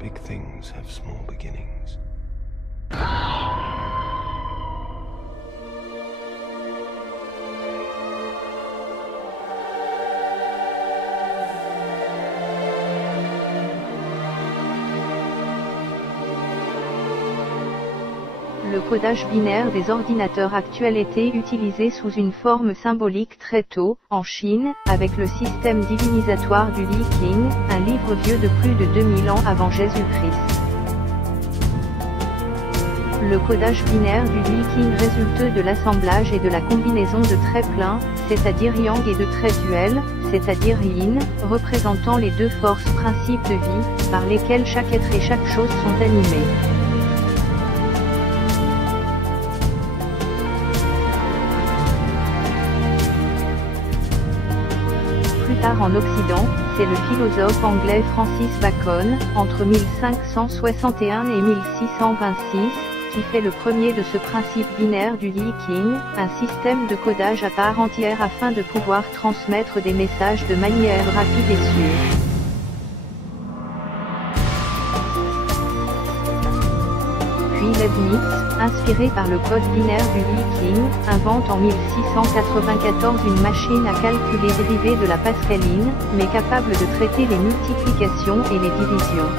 Big things have small beginnings. Le codage binaire des ordinateurs actuels était utilisé sous une forme symbolique très tôt, en Chine, avec le système divinisatoire du Li Qing, un livre vieux de plus de 2000 ans avant Jésus-Christ. Le codage binaire du Li Qing résulte de l'assemblage et de la combinaison de traits pleins, c'est-à-dire yang, et de traits duels, c'est-à-dire yin, représentant les deux forces principes de vie, par lesquelles chaque être et chaque chose sont animés. Plus tard en Occident, c'est le philosophe anglais Francis Bacon, entre 1561 et 1626, qui fait le premier de ce principe binaire du Li Qing, un système de codage à part entière afin de pouvoir transmettre des messages de manière rapide et sûre. Puis Leibniz, inspiré par le code binaire du Li Qing, invente en 1694 une machine à calculer dérivée de la pascaline, mais capable de traiter les multiplications et les divisions.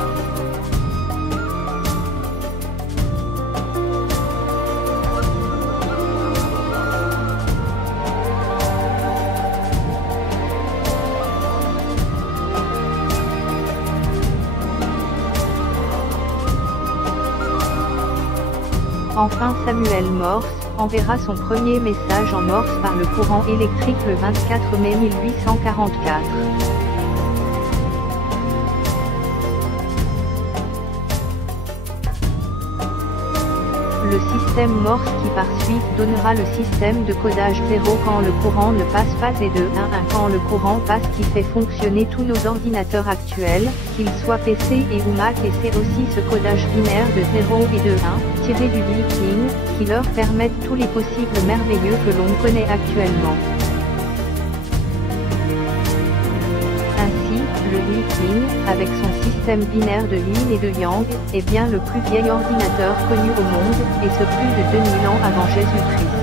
Enfin Samuel Morse enverra son premier message en Morse par le courant électrique le 24 mai 1844. Le système Morse qui par suite donnera le système de codage 0 quand le courant ne passe pas et de 1 quand le courant passe qui fait fonctionner tous nos ordinateurs actuels, qu'ils soient PC et ou Mac, et c'est aussi ce codage binaire de 0 et de 1, tiré du Li Qing, qui leur permettent tous les possibles merveilleux que l'on connaît actuellement. Ainsi, le Li Qing, avec son système binaire de yin et de yang, est bien le plus vieil ordinateur connu au monde, et ce plus de 2000 ans avant Jésus-Christ.